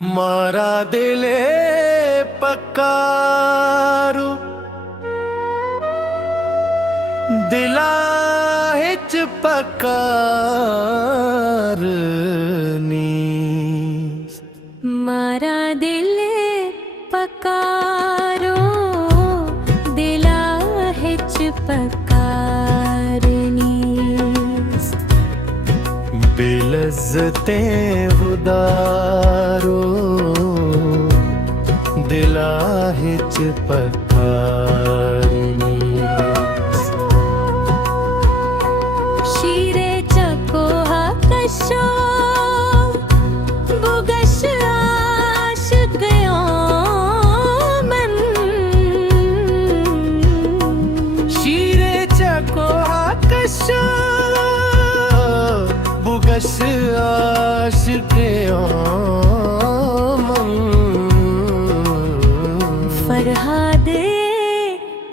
मारा दिले पक्कारू दिला हिच पकारनी मारा दिल पकारो दिला हिच पकारनी बेलज्जते उदारो दिला हिच पकारनी शीरे चको कशो बुगश आश गयो मन शीरे चको कशो बुगश आश गयो मन फरहाद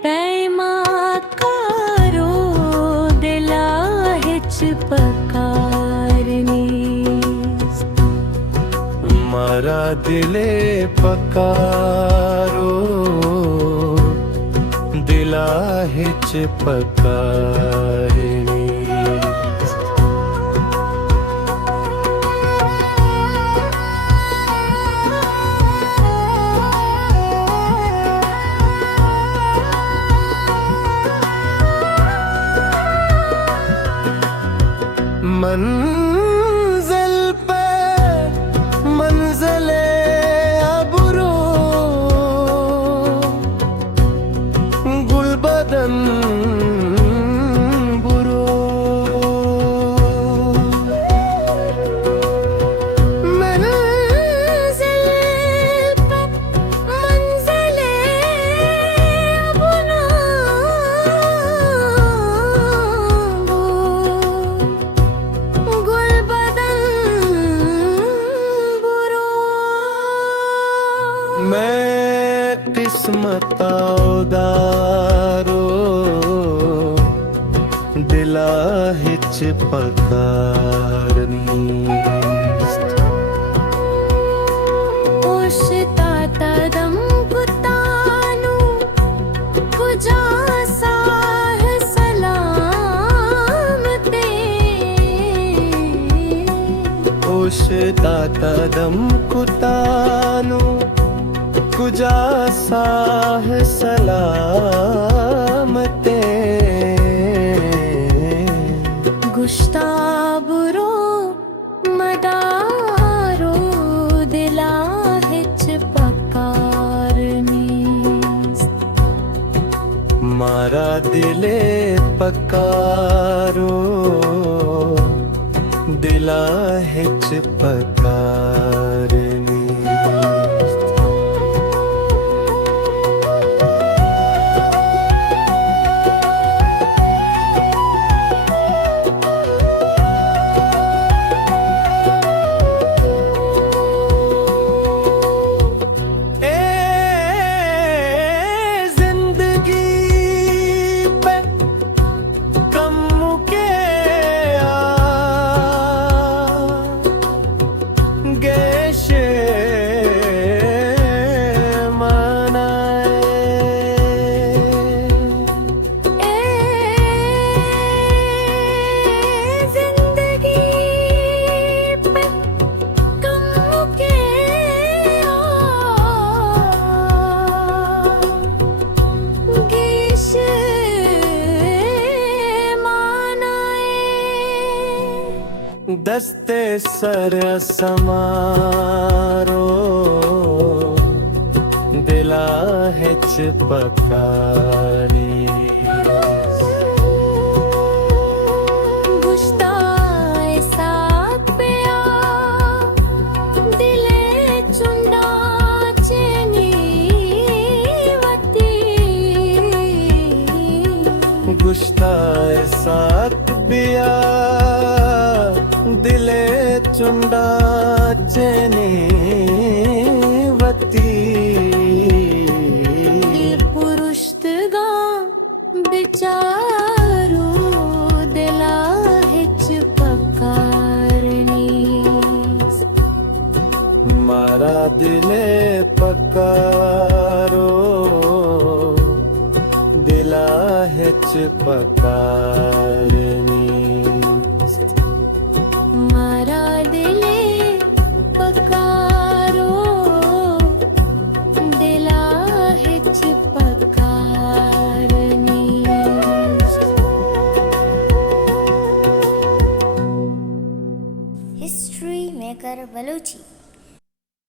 पैमा कारो दिला हिच पकारनी मारा दिले पकारो दिला हिच पकारनी मंजिल पे मंजिले अबरो गुलबदन बुरो मंजिल पे मंजिले अबरो मैं किस्मत उदारो दिला हिच पकारनी ओशता तदम कुतानु कुजा साह सलामते ओशता तदम कुतानु कुजा साह सलामते गुश्ताबरो मदारो दिला हिच पकारनी मारा दिले पकारो दिला हिच पकारनी दस्ते सर समारो दिला हिच पकारनी गुश्ताए साथ पिया दिले चुंडा चेनी वती गुश्ताए साथ बिया दिले चुंडा चेनी वती पुरुषगा दिले पकारो दिला हेच पकारनी